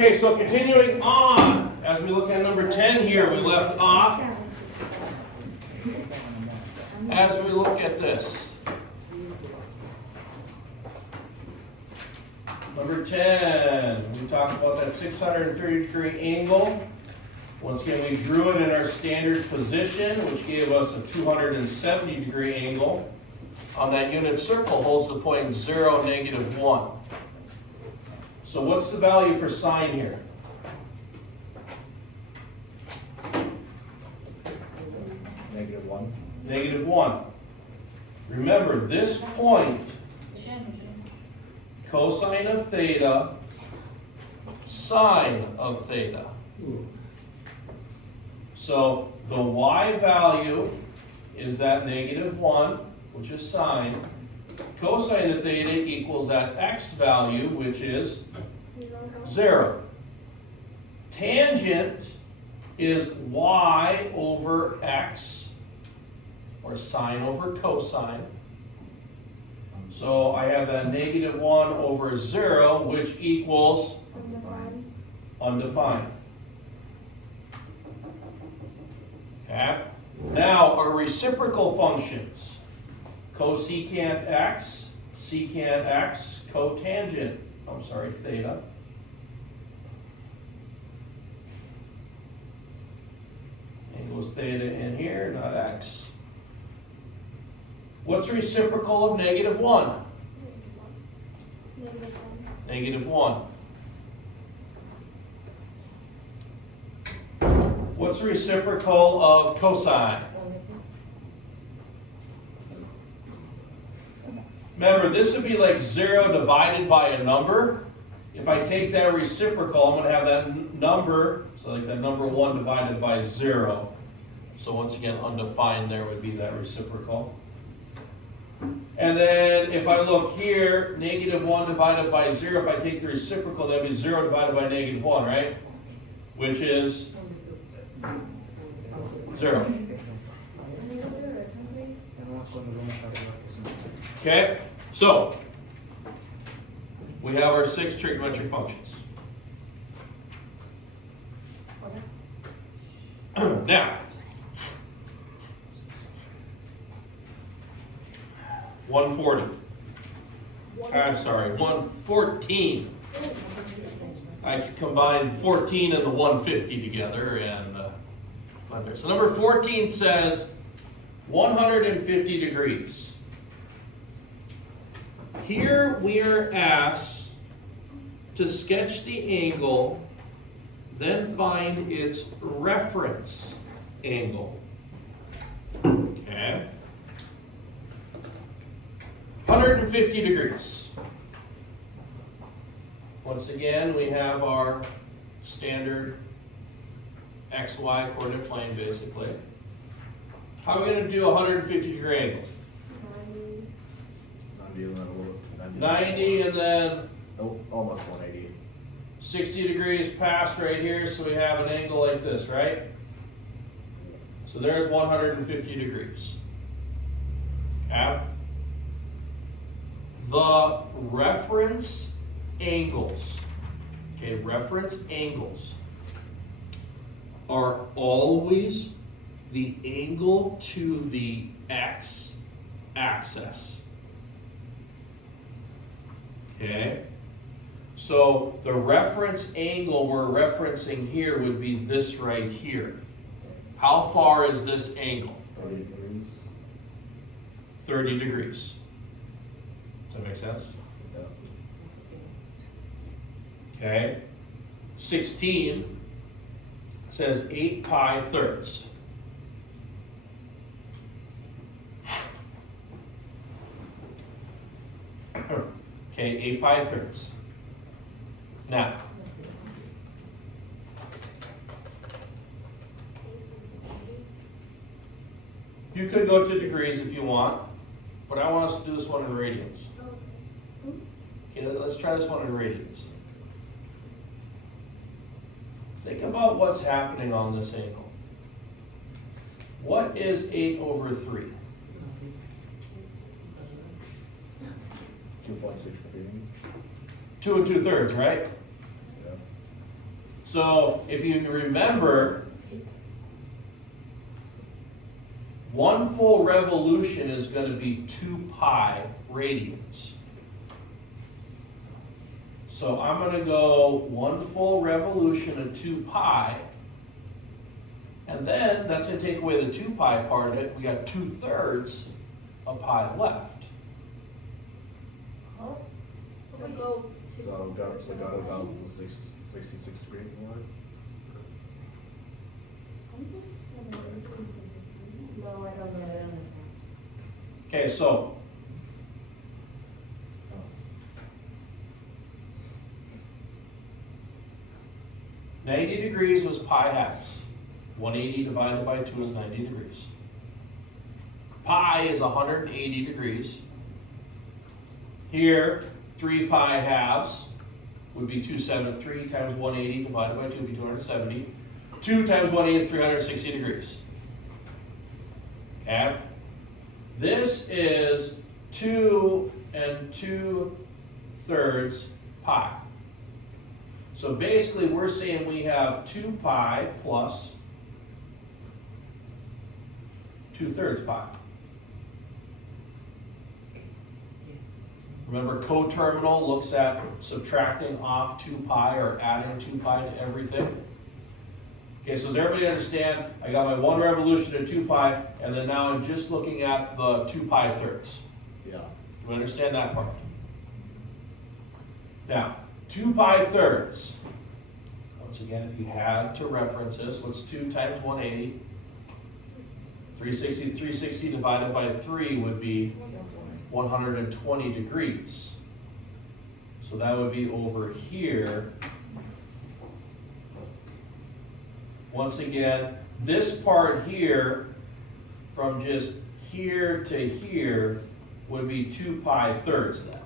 Okay, so continuing on, as we look at number 10 here, we left off. As we look at this. Number 10, we talked about that 630-degree angle. Once again, we drew it in our standard position, which gave us a 270-degree angle. On that unit circle holds the point 0, -1. So what's the value for sine here? -1. -1. Remember, this point, cosine of theta, sine of theta. So the y value is that -1, which is sine. Cosine of theta equals that x value, which is 0. Tangent is y over x, or sine over cosine. So I have that -1 over 0, which equals undefined. Okay. Now, our reciprocal functions. Cosecant x, secant x, cotangent, theta. Angles theta in here, not x. What's reciprocal of -1? -1. What's the reciprocal of cosine? Remember, this would be like 0 divided by a number. If I take that reciprocal, I'm going to have that number, so like that number 1 divided by 0. So once again, undefined there would be that reciprocal. And then if I look here, -1 divided by 0, if I take the reciprocal, that would be 0 divided by -1, right? Which is 0. Okay, so we have our 6 trigonometric functions. Now, 114. I combined 14 and the 150 together and not there. So number 14 says 150 degrees. Here we are asked to sketch the angle, then find its reference angle. Okay. 150 degrees. Once again, we have our standard XY coordinate plane, basically. How are we going to do a 150 degree angle? 90 and then Nope, almost 180. 60 degrees past right here, so we have an angle like this, right? So there's 150 degrees. Okay. The reference angles, are always the angle to the x-axis. Okay? So the reference angle we're referencing here would be this right here. How far is this angle? 30 degrees. 30 degrees. Does that make sense? Okay. 16 says 8 pi thirds. Okay, 8 pi thirds. Now, you could go to degrees if you want, but I want us to do this one in radians. Okay, let's try this one in radians. Think about what's happening on this angle. What is 8 over 3? 2.6 radians. 2 2/3, right? Yeah. So if you remember, 1 full revolution is going to be 2 pi radians. So I'm going to go 1 full revolution of 2 pi. And then that's going to take away the 2 pi part of it. We got 2/3 of pi left. Oh, we go to. So got about 66 degrees more. I'm just no, I don't get it on the Okay, so Oh. 90 degrees was pi halves. 180 divided by 2 is 90 degrees. Pi is 180 degrees. Here, 3 pi halves would be 273 times 180 divided by 2 would be 270. 2 times 180 is 360 degrees. Okay? This is 2 2/3 pi. So basically we're saying we have 2 pi plus 2/3 pi. Remember, coterminal looks at subtracting off 2 pi or adding 2 pi to everything. Okay, so does everybody understand? I got my 1 revolution of 2 pi, and then now I'm just looking at the 2 pi thirds. Yeah. Do you understand that part? Now, 2 pi thirds. Once again, if you had to reference this, what's 2 times 180? 360. 360 divided by 3 would be 120 degrees. So that would be over here. Once again, this part here, from just here to here, would be 2 pi thirds then.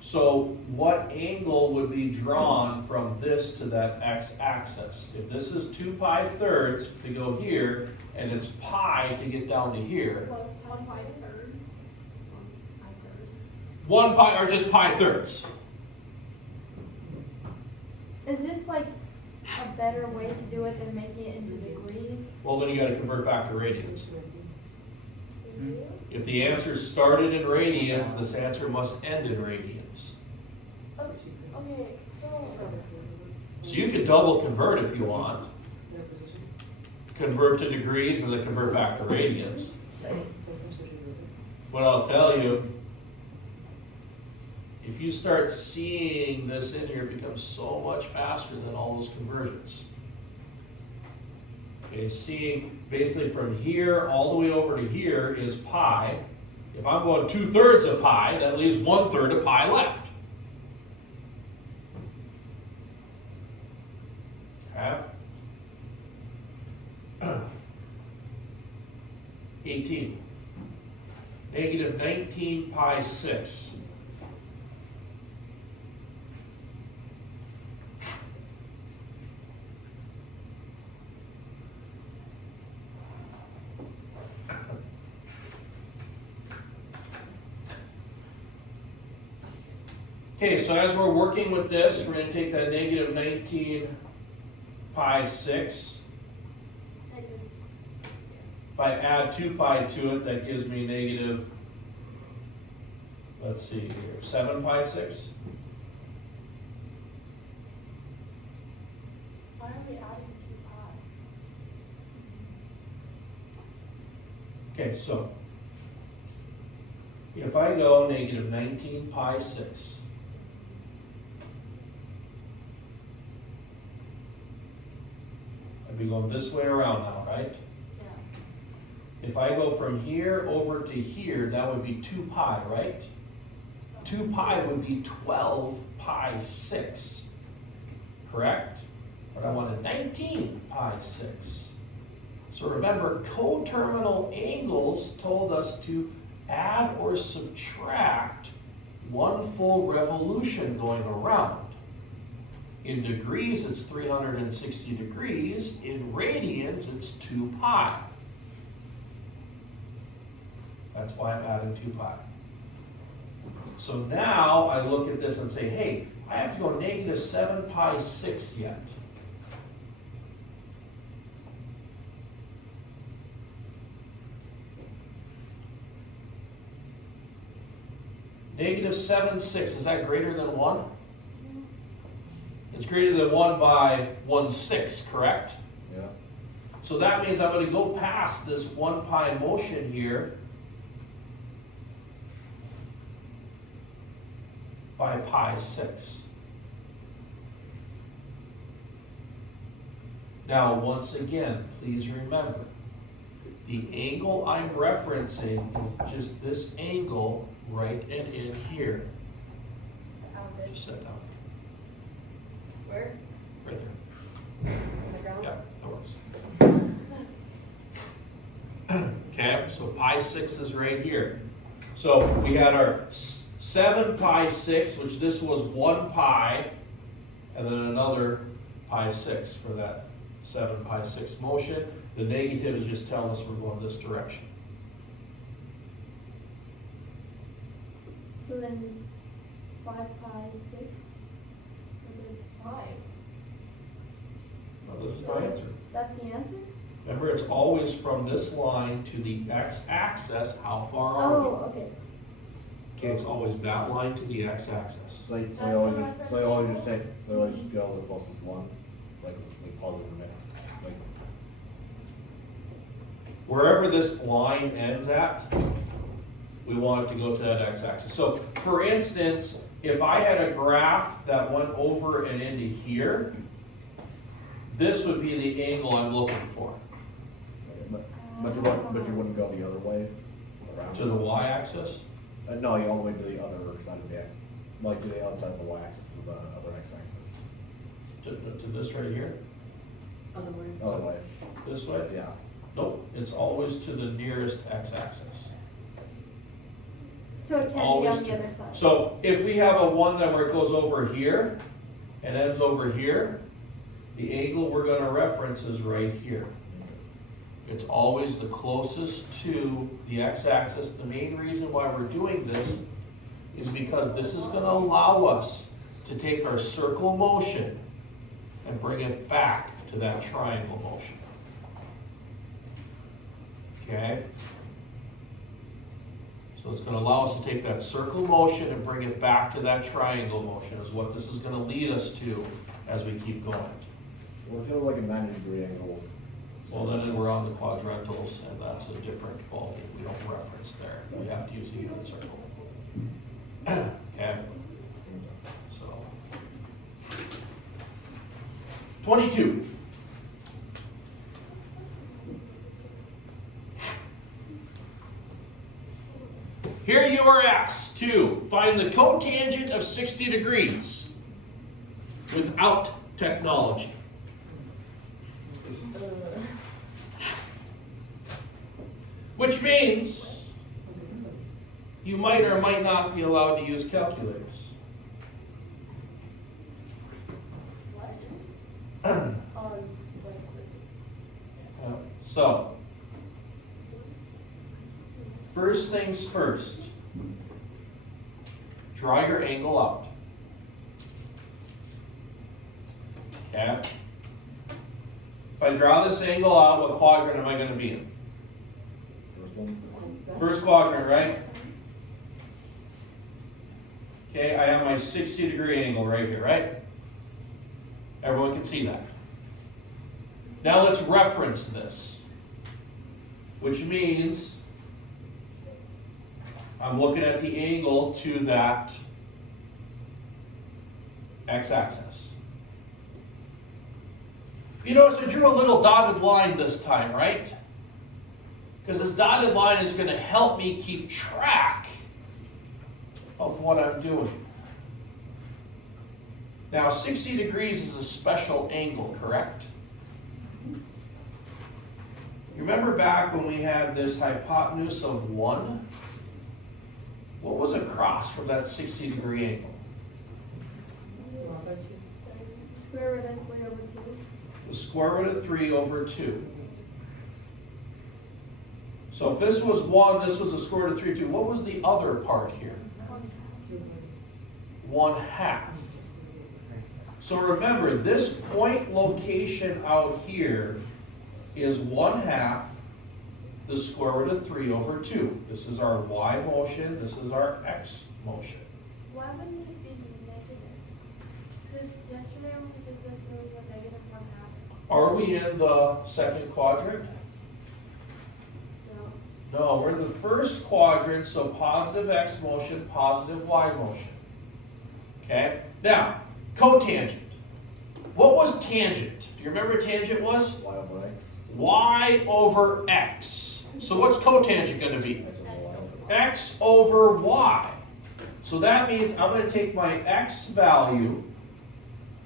So what angle would be drawn from this to that x-axis? If this is 2 pi thirds to go here, and it's pi to get down to here. 1 pi third. 1 pi, or just pi thirds? Is this like a better way to do it than making it into degrees? Well, then you gotta convert back to radians. If the answer started in radians, this answer must end in radians. Okay, so. So you could double convert if you want. Convert to degrees and then convert back to radians. What I'll tell you, if you start seeing this in here, it becomes so much faster than all those conversions. Okay, seeing basically from here all the way over to here is pi. If I'm going 2/3 of pi, that leaves 1/3 of pi left. Okay. 18. Negative 19 pi 6. Okay, so as we're working with this, we're going to take that negative 19 pi 6. If I add 2 pi to it, that gives me negative, let's see here, 7 pi 6. Why are we adding 2 pi? Okay, so if I go negative 19 pi 6, I'd be going this way around now, right? Yeah. If I go from here over to here, that would be 2 pi, right? 2 pi would be 12 pi 6, correct? But I wanted 19 pi 6. So remember, coterminal angles told us to add or subtract 1 full revolution going around. In degrees, it's 360 degrees. In radians, it's 2 pi. That's why I'm adding 2 pi. So now I look at this and say, hey, I have to go negative 7 pi 6 yet. Negative 7, 6, is that greater than 1? It's greater than 1 by 1/6, correct? Yeah. So that means I'm going to go past this 1 pi motion here by pi 6. Now, once again, please remember, the angle I'm referencing is just this angle right in here. Just set down, Where? right there. On the ground? Yeah, that works. Okay, so pi 6 is right here. So we had our 7 pi 6, which this was 1 pi, and then another pi 6 for that 7 pi 6 motion. The negative is just telling us we're going this direction. So then 5 pi 6? And then 5. Well, this is my answer. That's the answer? Remember, it's always from this line to the x-axis. How far are we? Oh, okay. Okay, it's always that line to the x-axis. So you always just take, so you always just go to the closest one, like positive or negative, like. Wherever this line ends at, we want it to go to that x-axis. So, for instance, if I had a graph that went over and into here, this would be the angle I'm looking for. But you wouldn't go the other way around. To the y-axis? No, you all the way to the other side of the x, like to the other side of the y-axis to the other x-axis. To this right here? Other way. Other way. This way? Yeah. Nope, it's always to the nearest x-axis. So it can be Always on the to- other side. So if we have a one that where it goes over here and ends over here, the angle we're gonna reference is right here. It's always the closest to the x-axis. The main reason why we're doing this is because this is gonna allow us to take our circle motion and bring it back to that triangle motion. Okay? So it's going to allow us to take that circle motion and bring it back to that triangle motion is what this is going to lead us to as we keep going. Well, if you have like a 90-degree angle. Well, then we're on the quadrantals, and that's a different ballgame. We don't reference there. We have to use the unit circle. Okay? So, 22. Here you are asked to find the cotangent of 60 degrees without technology. Which means you might or might not be allowed to use calculators. So, first things first, draw your angle out. Okay? If I draw this angle out, what quadrant am I going to be in? First one. First quadrant, right? Okay, I have my 60-degree angle right here, right? Everyone can see that. Now let's reference this, which means I'm looking at the angle to that x-axis. You notice I drew a little dotted line this time, right? Because this dotted line is going to help me keep track of what I'm doing. Now, 60 degrees is a special angle, correct? You remember back when we had this hypotenuse of 1? What was across from that 60-degree angle? Square root of 3 over 2. The square root of 3 over 2. So if this was 1, this was a square root of 3, 2. What was the other part here? 1/2. So remember, this point location out here is 1/2 the square root of 3 over 2. This is our y motion, this is our x motion. Why wouldn't it be negative? Because yesterday when we did this, there was a negative 1/2. Are we in the second quadrant? No. No, we're in the first quadrant, so positive x motion, positive y motion. Okay? Now, cotangent. What was tangent? Do you remember what tangent was? Y over X. Y over x. So what's cotangent going to be? X over Y. X over y. So that means I'm going to take my x value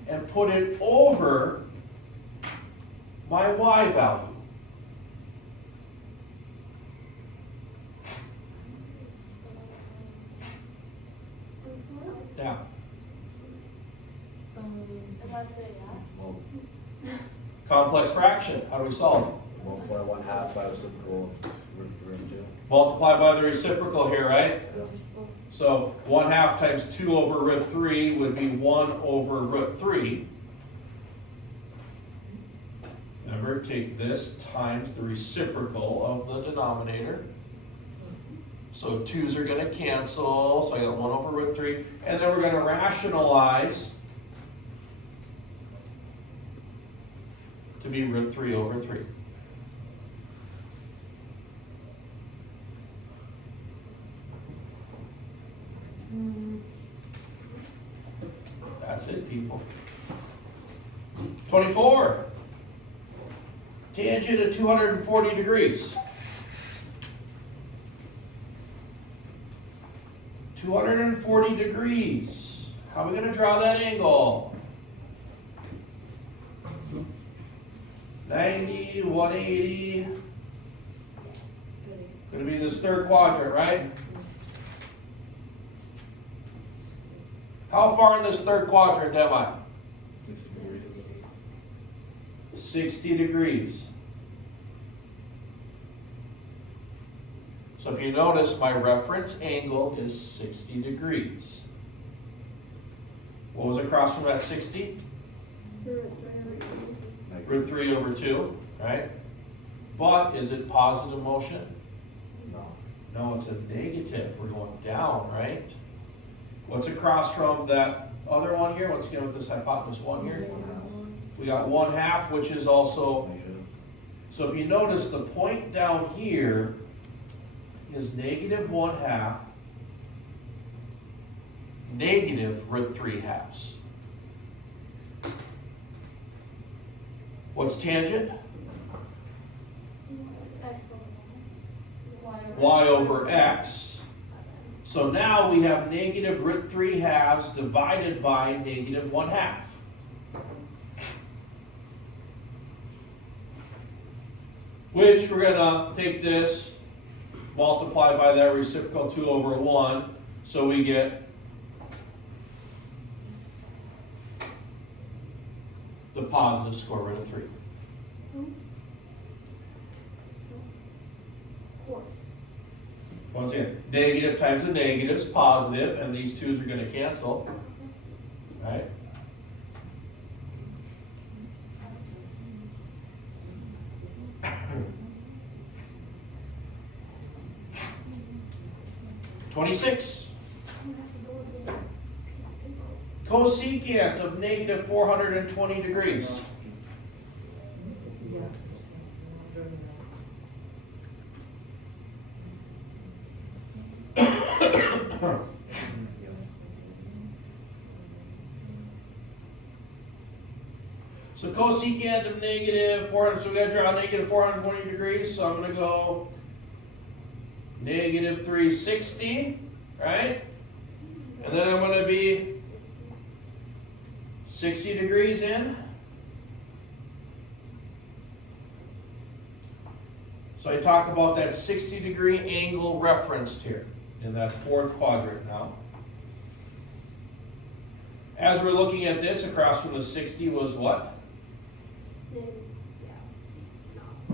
and put it over my y value. Now, And let's say that. Well, complex fraction. How do we solve it? multiply 1/2 by reciprocal root 3 and 2. Multiply by the reciprocal here, right? Yeah. So 1/2 times 2 over root 3 would be 1 over root 3. Remember, take this times the reciprocal of the denominator. So 2's are going to cancel, so I got 1 over root 3. And then we're going to rationalize to be root 3 over 3. That's it, people. 24. Tangent at 240 degrees. 240 degrees. How are we going to draw that angle? 90, 180. Going to be this third quadrant, right? How far in this third quadrant am I? 60 degrees. 60 degrees. So if you notice, my reference angle is 60 degrees. What was across from that 60? Root 3 over 2, right? But is it positive motion? No. No, it's a negative. We're going down, right? What's across from that other one here? Once again, with this hypotenuse 1 here? 1/2. We got 1/2, which is also, Negative. so if you notice, the point down here is negative 1/2, negative root 3/2. What's tangent? Y over x. So now we have negative root 3/2 divided by negative 1/2. Which we're gonna take this, multiply by that reciprocal 2 over 1, so we get the positive square root of 3. Once again, negative times a negative is positive, and these 2's are going to cancel, right? (26) Cosecant of negative 420 degrees. So cosecant of negative 400, so we gotta draw negative 420 degrees, so I'm gonna go negative 360, right? And then I'm gonna be 60 degrees in. So I talk about that 60-degree angle referenced here in that fourth quadrant now. As we're looking at this, across from the 60 was what?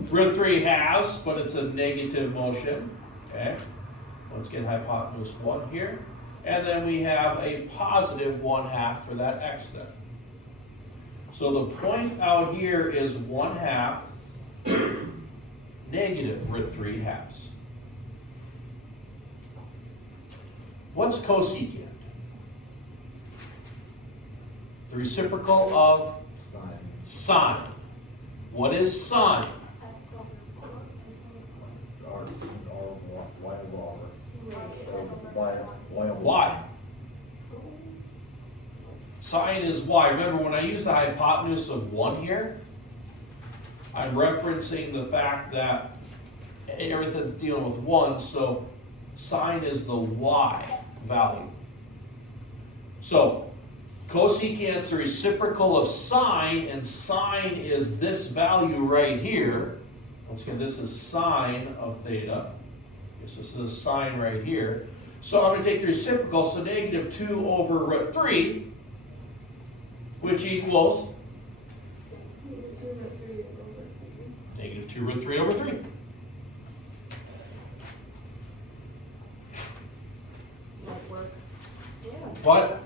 Root 3/2, but it's a negative motion. Okay. Let's get hypotenuse 1 here. And then we have a positive 1/2 for that x then. So the point out here is 1/2 negative root 3/2. What's cosecant? The reciprocal of Sine. sine. What is sine? R, y over r. So y over Y. Sine is y. Remember, when I use the hypotenuse of 1 here, I'm referencing the fact that everything's dealing with 1, so sine is the y value. So, cosecant's the reciprocal of sine, and sine is this value right here. Once again, this is sine of theta. This is the sine right here. So I'm going to take the reciprocal, so negative 2 over root 3, which equals negative 2 root 3 over 3. But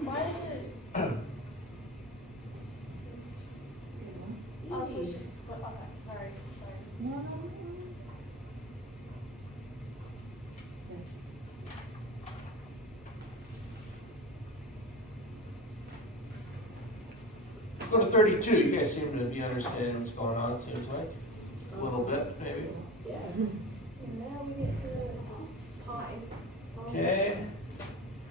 Why is it? Oh, so it's just, okay, sorry. go to 32. You guys seem to be understanding what's going on, it seems like. A little bit, maybe. Yeah. And now we get to pi. Okay.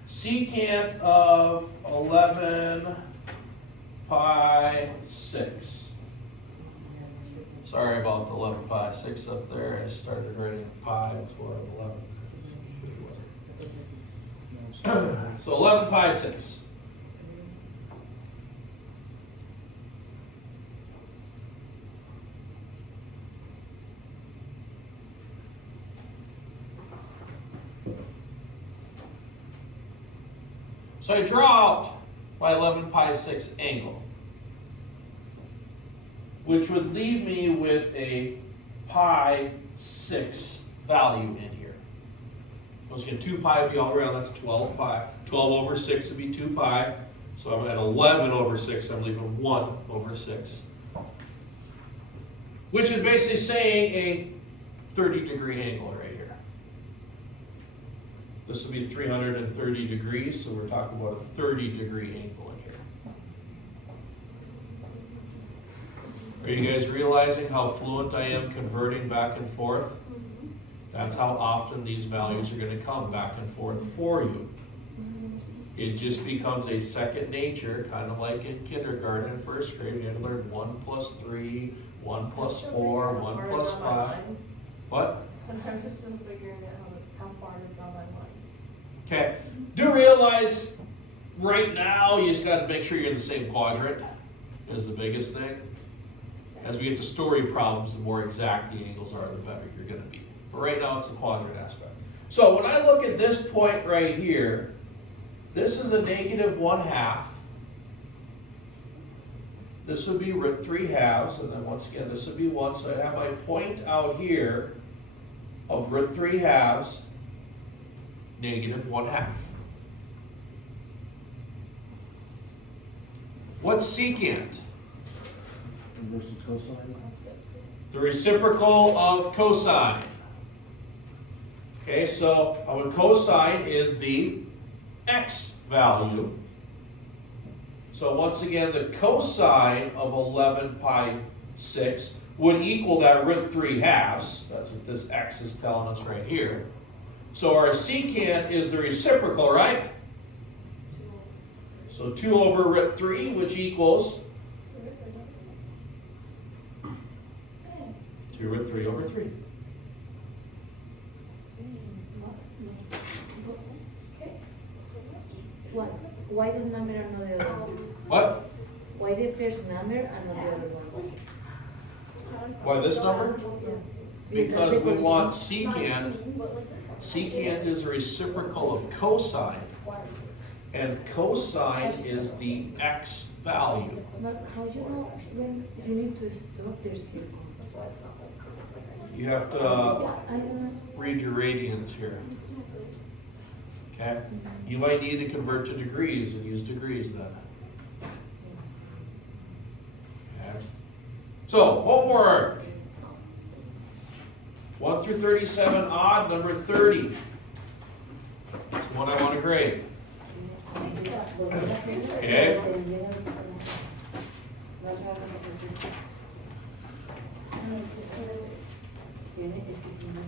Secant of 11 pi 6. Sorry about the 11 pi 6 up there. I started writing pi before 11. So 11 pi 6. So I draw out my 11 pi 6 angle, which would leave me with a pi 6 value in here. Once again, 2 pi would be all around, that's 12 pi. 12 over 6 would be 2 pi. So I'm at 11 over 6, I'm leaving 1 over 6. Which is basically saying a 30-degree angle right here. This would be 330 degrees, so we're talking about a 30-degree angle in here. Are you guys realizing how fluent I am converting back and forth? That's how often these values are going to come back and forth for you. It just becomes a second nature, kind of like in kindergarten and first grade. We had to learn 1 plus 3, 1 plus 4, 1 plus 5. What? Sometimes just still figuring out how far to draw my line. Okay. Do realize right now you just got to make sure you're in the same quadrant is the biggest thing. As we get to story problems, the more exact the angles are, the better you're going to be. But right now it's the quadrant aspect. So when I look at this point right here, this is a negative 1/2. This would be root 3/2, and then once again this would be 1. So I have my point out here of root 3/2, negative 1/2. What's secant? Versus cosine. The reciprocal of cosine. Okay, so our cosine is the x value. So once again, the cosine of 11 pi 6 would equal that root 3/2. That's what this x is telling us right here. So our secant is the reciprocal, right? So 2 over root 3, which equals 2 root 3 over 3. Why the number and not the other one? What? Why the first number and not the other one? Why this number? Yeah. Because we want secant. Secant is a reciprocal of cosine. And cosine is the x value. But how you know when you need to stop their circle? You have to Yeah, I don't know. read your radians here. Okay? You might need to convert to degrees and use degrees then. Okay? So, homework. 1 through 37 odd, number 30. That's the one I want to grade. Okay? Tiene, es que si no,